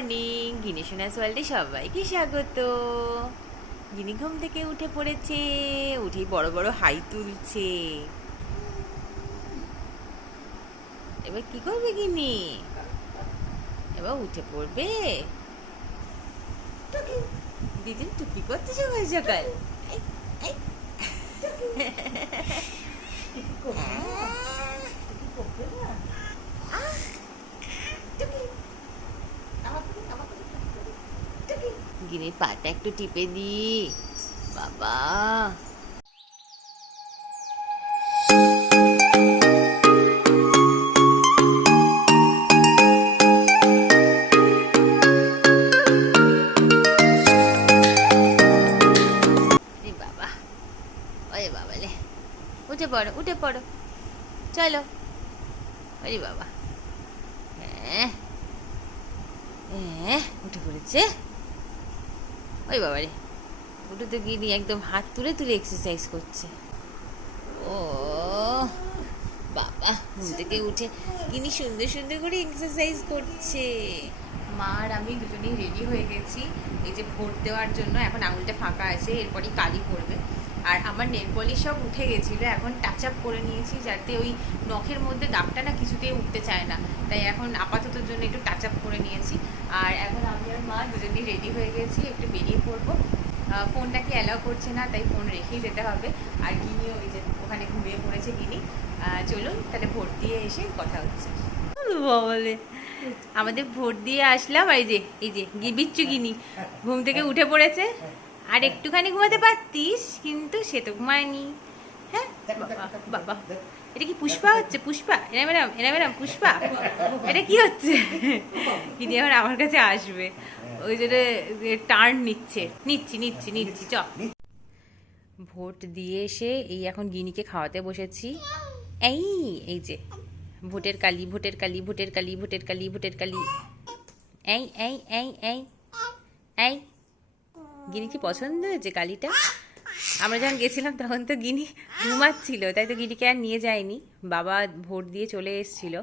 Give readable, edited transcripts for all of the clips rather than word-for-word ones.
Morning, গিনি সোনাস ওয়ার্ল্ডে সবাইকে স্বাগত। গিনি ঘুম থেকে উঠে পড়েছে, উঠেই বড় বড় হাই তুলছে। এবার কি করবে গিনি? এবার উঠে পড়বে। দিদিন টুকি করছে সকাল সকাল। গিনির পাটা একটু টিপে দি বাবা। বাবা ওরে বাবা লে, উঠে পড়ো উঠে পড়ো, চলো। ওরে বাবা, হ্যাঁ হ্যাঁ উঠে পড়েছে। ওই বাবা রে, উঠে তো গিনি একদম হাত তুলে তুলে এক্সারসাইজ করছে। ও বাবা, ঘুম থেকে উঠে গিনি সুন্দর সুন্দর করে এক্সারসাইজ করছে। মা আর আমি দুজনেই রেডি হয়ে গেছি এই যে ভোট দেওয়ার জন্য। এখন আঙুলটা ফাঁকা আছে, এরপরই কালি পড়বে। আর আমার নেল পলিশ সব উঠে গেছিলো, এখন টাচ আপ করে নিয়েছি যাতে ওই নখের মধ্যে দাগটা না কিছুতেই উঠতে চায় না। তাই এখন আপাততর জন্য একটু টাচ আপ করে নিয়েছি। আর এখন আমি আর মা দুজনেই রেডি হয়ে গেছি, একটু বেরিয়ে পড়বো। ফোনটাকে অ্যালাউ করছে না, তাই ফোন রেখেই যেতে হবে। আর গিনিও ওই যে ওখানে ঘুমিয়ে পড়েছে গিনি। চলুন তাহলে ভোট দিয়ে এসে কথা হচ্ছে। বলে আমাদের ভোট দিয়ে আসলাম। আর এই যে বিচ্ছু গিনি ঘুম থেকে উঠে পড়েছে। আর একটুখানি ঘুমাতে পারতিস, কিন্তু সে তো ঘুমায়নি। হ্যাঁ বাবা বাবা, এটা কি পুষ্পা হচ্ছে? পুষ্পা এরা ম্যাডাম পুষ্পা, এটা কি হচ্ছে? গিনি এখন আমার কাছে আসবে, ওই জন্য টার্ন নিচ্ছি চ। ভোট দিয়ে এসে এই এখন গিনিকে খাওয়াতে বসেছি। এই যে ভোটের কালি ভোটের কালি ভোটের কালি ভোটের কালি ভোটের কালি। এই এই এই এই এই গিনি কি পছন্দ হয়েছে কালিটা? আমরা যখন গেছিলাম তখন তো গিনি ঘুমাচ্ছিল, তাই তো গিনিকে আর নিয়ে যায়নি। বাবা ভোট দিয়ে চলে এসেছিল,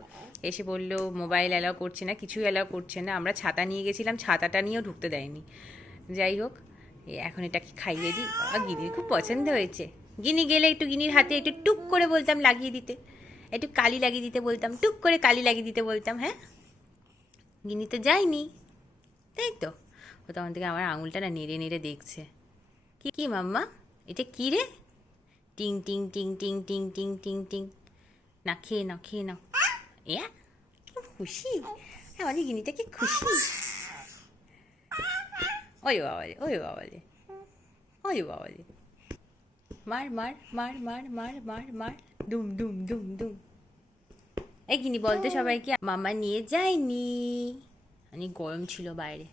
এসে বললো মোবাইল অ্যালাউ করছে না, কিছুই অ্যালাউ করছে না। আমরা ছাতা নিয়ে গেছিলাম, ছাতাটা নিয়েও ঢুকতে দেয়নি। যাই হোক, এখন এটাকে খাইয়ে দিই। গিনির খুব পছন্দ হয়েছে। গিনি গেলে একটু গিনির হাতে একটু টুক করে বলতাম লাগিয়ে দিতে, একটু কালি লাগিয়ে দিতে বলতাম, টুক করে কালি লাগিয়ে দিতে বলতাম। হ্যাঁ, গিনি তো যায়নি, তাই তো। ও তখন থেকে আমার আঙুলটা না নেড়ে নেড়ে দেখছে। কি মাম্মা, এটা কি রে? টিং টিং টিং টিং টিং টিং টিং টিং। না খেয়ে নাও খেয়ে নাও। খুশি আমাদের গিনিটা, কি খুশি। ওই বাবালে ওই বাবালে ওই বাবালে, মার মার মার মার মার মার মার, দুম দুম দুম দুম। এই গিনি বলতে সবাইকে মামা নিয়ে যায়নি, অনেক গরম ছিল বাইরে।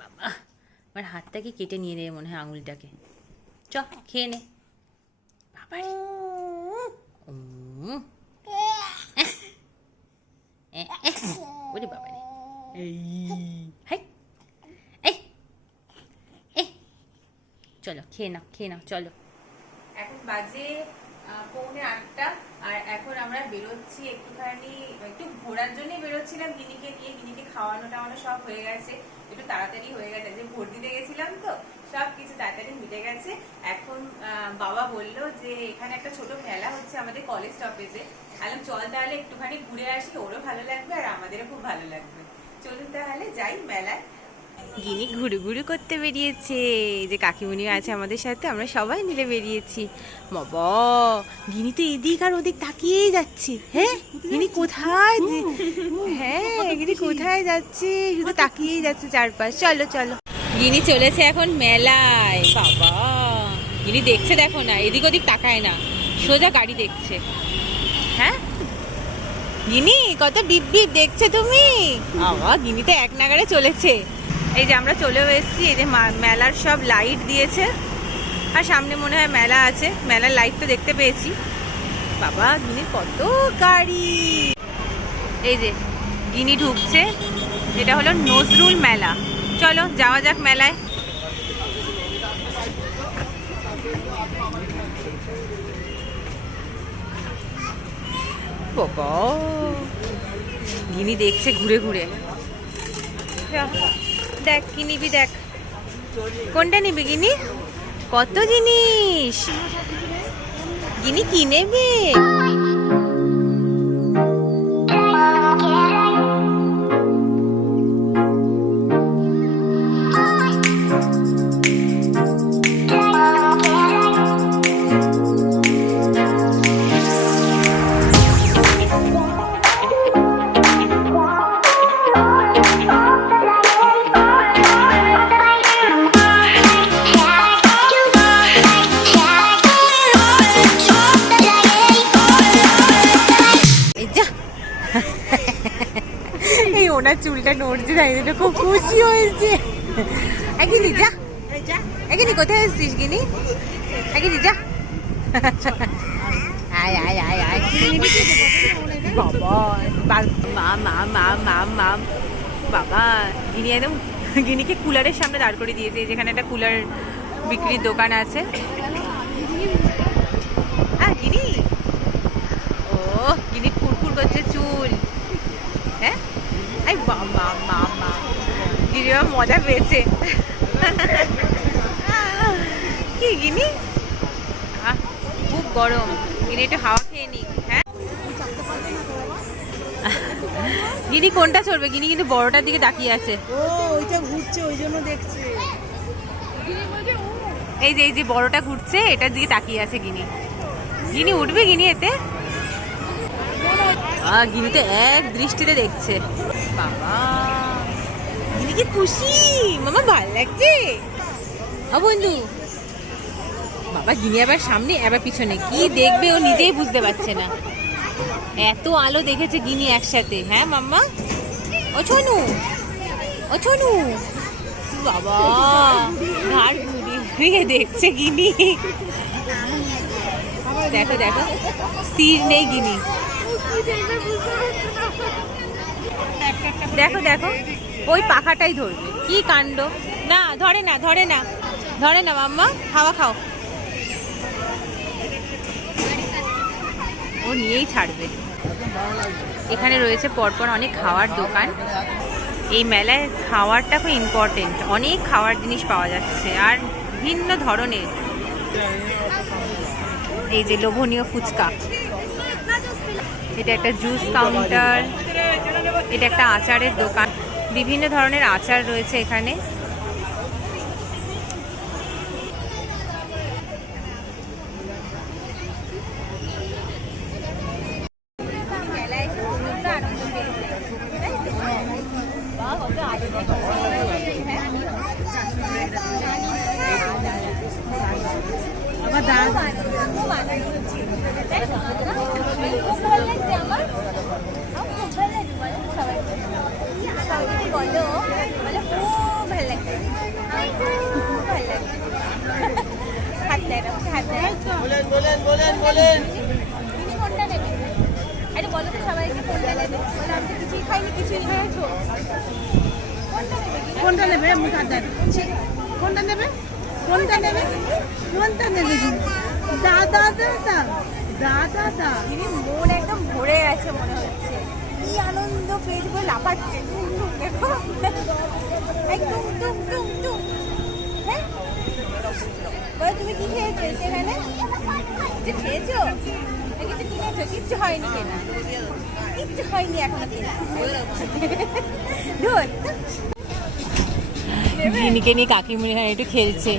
বাবা, আমার হাতটাকে কেটে নিয়ে নেবে মনে হয় আঙুলটাকে। চ খেয়ে নে বাবা। ওরে বাবা রে, চলো খেয়ে নাও চলো। এখন বাজে 7:45, আর এখন আমরা বেরোচ্ছি একটু ঘোরার জন্যই বেরোচ্ছিলাম। গিনিকে নিয়ে, গিনিকে খাওয়ানো টাওয়ানো সব হয়ে গেছে, একটু তাড়াতাড়ি হয়ে গেছে। যে ভোট দিতে গেছিলাম তো, সব কিছু তাড়াতাড়ি মিটে গেছে। এখন বাবা বললো যে এখানে একটা ছোট মেলা হচ্ছে আমাদের কলেজ স্টপেজে। আলাম চল তাহলে একটুখানি ঘুরে আসি, ওরও ভালো লাগবে আর আমাদেরও খুব ভালো লাগবে। চলুন তাহলে যাই মেলায়। গিনি ঘুরু ঘুরু করতে বেরিয়েছে, যে কাকিমুনি আছে আমাদের সাথে, আমরা সবাই মিলে বেরিয়েছি। বাবা, গিনি তো এদিক আর ওদিক তাকিয়েই যাচ্ছে। হ্যাঁ গিনি কোথায়, হ্যাঁ গিনি কোথায় যাচ্ছে, শুধু তাকিয়েই যাচ্ছে চারপাশ। চলো চলো, গিনি চলেছে এখন মেলায়। বাবা, গিনি দেখছে, দেখো না এদিক ওদিক তাকায় না, সোজা গাড়ি দেখছে। হ্যাঁ গিনি কত বিপ বিপ দেখছে তুমি। বাবা, গিনি তো এক নাগাড়ে চলেছে। এই যে আমরা চলেও এসেছি, এই যে মেলার সব লাইট দিয়েছে, আর সামনে মনে হয় মেলা আছে, মেলার লাইট তো দেখতে পেয়েছি। বাবা, গিনির কত গাড়ি। এই যে গিনি ঢুকছে, এটা হলো নজরুল মেলা। চলো যাওয়া যাক মেলায়। বাবা, গিনি দেখছে ঘুরে ঘুরে। দেখ কি নিবি, দেখ কোনটা নিবি গিনি, কত জিনিস গিনি, কি নেবে? এই ওনার চুলটা নড়ছে, তাই জন্য খুব খুশি হয়েছে। গিনি যা, গিনি কোথায় এসছিস গিনি, গিনি যা, আয় আয় আয় আয়। বাবা বাবা গিনি একদম, গিনিকে কুলারের সামনে দাঁড় করে দিয়েছে, যেখানে একটা কুলার বিক্রির দোকান আছে। হ্যাঁ গিনি, ও গিনি ফুরফুর করছে চুল। হ্যাঁ এই বাবা মামা গিনি মজা পেয়েছে। কি গিনি, খুব গরম, গিনি একটু হাওয়া খেয়ে নি। হ্যাঁ গিনি কোনটা চড়বে? গিনি কিন্তু বড়টার দিকে তাকিয়ে আছে। ও ওইটা ঘুরছে, ওই জন্য দেখছে। এই যে বড়টা ঘুরছে, এটার দিকে তাকিয়ে আছে গিনি। গিনি উঠবে গিনি এতে? গিনি তো এক দৃষ্টিতে দেখছে। বাবা গিনি কি খুশি, মামা ভাল লাগছে। বন্ধু বাবা গিনি আবার সামনে আবার পিছনে, কি দেখবে ও নিজেই বুঝতে পারছে না, এত আলো দেখেছে গিনি একসাথে। হ্যাঁ মাম্মা, ও ছনু, ও ছনু, বাবা ঘাড় ঘুরিয়ে দেখছে গিনি। দেখো দেখো, স্থির নেই গিনি। দেখো দেখো, ওই পাখাটাই ধরবে, কি কাণ্ড। না ধরে না, ধরে না, ধরে না মাম্মা, হাওয়া খাও। ও নিয়েই ছাড়বে। এখানে রয়েছে পরপর অনেক খাওয়ার দোকান। এই মেলায় খাওয়ারটা খুব ইম্পর্টেন্ট, অনেক খাওয়ার জিনিস পাওয়া যাচ্ছে আর ভিন্ন ধরনের। এই যে লোভনীয় ফুচকা, এটা একটা জুস কাউন্টার, এটা একটা আচারের দোকান, বিভিন্ন ধরনের আচার রয়েছে এখানে। কোনটা নেবে? কোনটা নেবে? কোনটা নেবে? কোনটা নেবে? দাদা দাদা দাদা দা, মন একদম ভরে গেছে মনে হচ্ছে, কি আনন্দ পেট করে লাফাচ্ছে। দেখো একদম টুম টুম টুম। হ্যাঁ বলো তুমি কি খেয়েছো সেখানে? কিছু খেয়েছো? কিছু কিনেছো? কিচ্ছু হয়নি কেনা, কিচ্ছু হয়নি এখনো কেনা। গিনিকে নিয়ে কাকিমুনি এখানে একটু খেলছে।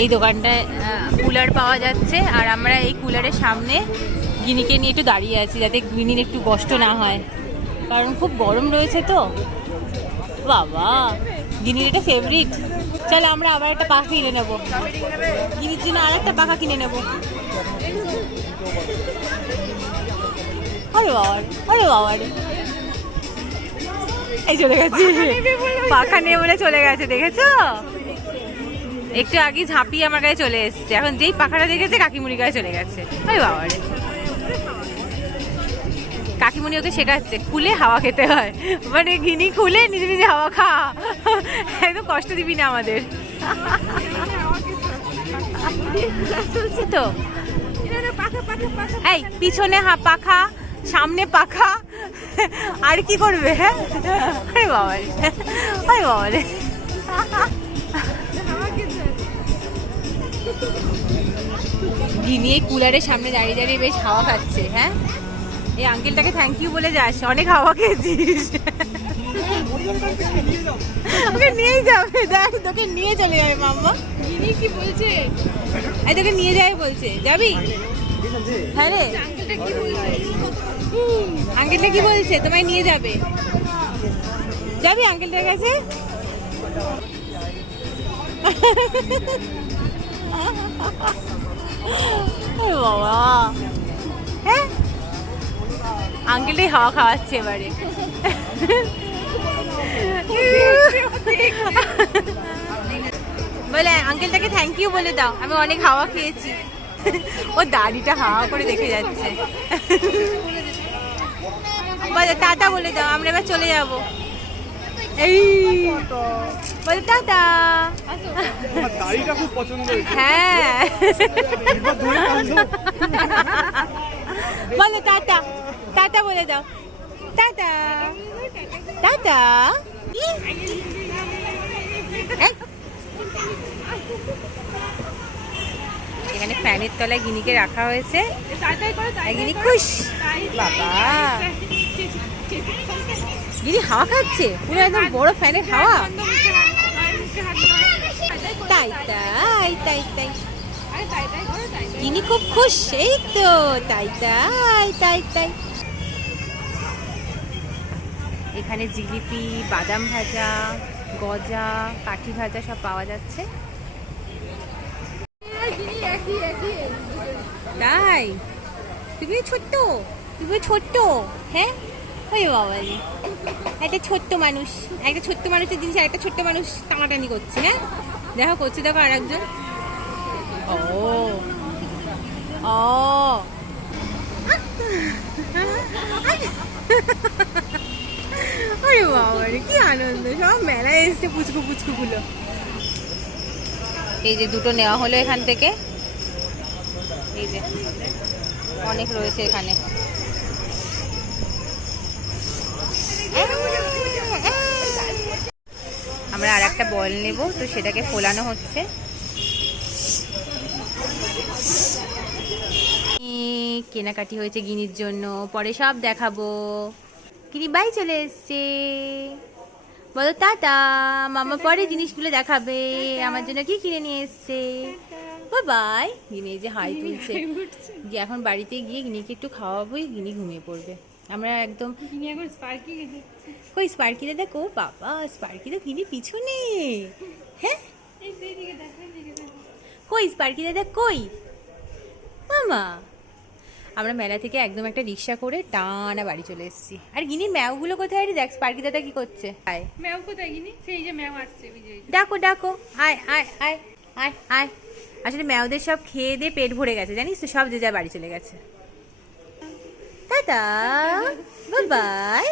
এই দোকানটায় কুলার পাওয়া যাচ্ছে আর আমরা এই কুলারের সামনে গিনিকে নিয়ে একটু দাঁড়িয়ে আছি, যাতে গিনির একটু কষ্ট না হয়, কারণ খুব গরম রয়েছে তো। বাবা গিনির এটা ফেভারিট। চলো আমরা আবার একটা পাখা কিনে নেবো, গিনির জন্য আর একটা পাখা কিনে নেবো। আরে বাবা, আরে বাবা রে, এই চলে গেছে পাখা নিয়ে বলে চলে গেছে, দেখেছো? একটু আগে ঝাঁপিয়ে আমার কাছে চলে এসছে, এখন যেই পাখাটা দেখেছে কাকিমুনির কাছে চলে গেছে। আরে বাবা রে, কাকিমুনি ওকে শেখাচ্ছে খুলে হাওয়া খেতে হয়, মানে গিনি খুলে নিজে নিজে হাওয়া খা, একদম কষ্ট দিবি না আমাদের। তো এই পিছনে পাখা, সামনে পাখা, আর কি করবে? হ্যাঁ, আরে বাবা রে, আরে বাবা রে। গিনি এই কুলারের সামনে দাঁড়িয়ে দাঁড়িয়ে বেশ হাওয়া খাচ্ছে। হ্যাঁ, এই আঙ্কেলটাকে থ্যাংক ইউ বলে যাস, অনেক হাওয়া খেয়েছিস। ওকে নিয়ে যাবে, দেখ তোকে নিয়ে চলে যাবে মাম্মা। গিনি কি বলছে? এই তোকে নিয়ে যাবে বলছে, যাবি? হ্যাঁ রে, আঙ্কেলটা কি বলছে? আঙ্কেলটা কি বলছে? তোমায় নিয়ে যাবে, যাবি আঙ্কেলটার কাছে? বাবা, হ্যাঁ আঙ্কেলটাই হাওয়া খাওয়াচ্ছে এবারে। বলে আঙ্কেলটাকে থ্যাংক ইউ বলে দাও, আমি অনেক হাওয়া খেয়েছি। ও দাড়িটা হাওয়া করে দেখে যাচ্ছে। বলে টাটা বলে দাও, আমরা এবার চলে যাব। এই বলে টাটা। দাড়িটা খুব পছন্দ হয়েছে। হ্যাঁ, বলো টাটা, টাটা বলে দাও, টাটা টাটা। এখানে ফ্যানের তলায় গিনিকে রাখা হয়েছে, আর গিনি খুশ। বাবা, গিনি হাওয়া খাচ্ছে, পুরো একদম বড় ফ্যানের হাওয়া। তাই তাই তাই তাই, গিনি খুব খুশ। এই তো তাই তাই তাই তাই। এখানে জিলিপি, বাদাম ভাজা, গজা, কাঠি ভাজা সব পাওয়া যাচ্ছে। তাই তুমি ছোট্ট, তুমি ছোট্ট? হ্যাঁ, ওই বাবা রে, একটা ছোট্ট মানুষ, একটা ছোট্ট মানুষের জিনিস একটা ছোট্ট মানুষ টানাটানি করছে। হ্যাঁ, দেখো করছে, দেখো আর একজন। ও ও, আরে বাবা রে, কি আনন্দ, সব মেলায় এসছে পুচকু পুচকু গুলো। এই যে দুটো নেওয়া হলো এখান থেকে, এই যে অনেক রয়েছে এখানে। আমরা আর একটা বল নেব, তো সেটাকে ফোলানো হচ্ছে। কেনাকাটি হয়েছে গিনির জন্য, পরে সব দেখাবো। গিনি বাই চলে এসছে, বলো টাটা। মামা পরে জিনিসগুলো দেখাবে, আমার জন্য কি কিনে নিয়ে এসছে। বাই। গিনি যে হাই তুলছে, গিয়ে এখন বাড়িতে গিয়ে গিনিকে একটু খাওয়াবোই, গিনি ঘুমিয়ে পড়বে। আমরা একদম কই স্পার্কি দাদা, কো বাবা স্পার্কি তো গিনি পিছনে। হ্যাঁ, কই স্পার্কি দাদা কই মামা? আমরা মেলা থেকে একদম একটা রিক্সা করে টানা বাড়ি চলে এসেছি। আর গিনির ম্যাওগুলো কোথায় রে? দেখ স্পার্কি দাদা কি করছে। আয়, ম্যাও কোথায় গিনি? সেই যে ম্যাও আসছে, ডাকো ডাকো, আয় আয় আয় আয় আয়। আসলে ম্যাওদের সব খেয়ে দিয়ে পেট ভরে গেছে, জানিস তো, সব যে যা বাড়ি চলে গেছে। Tata, bye bye.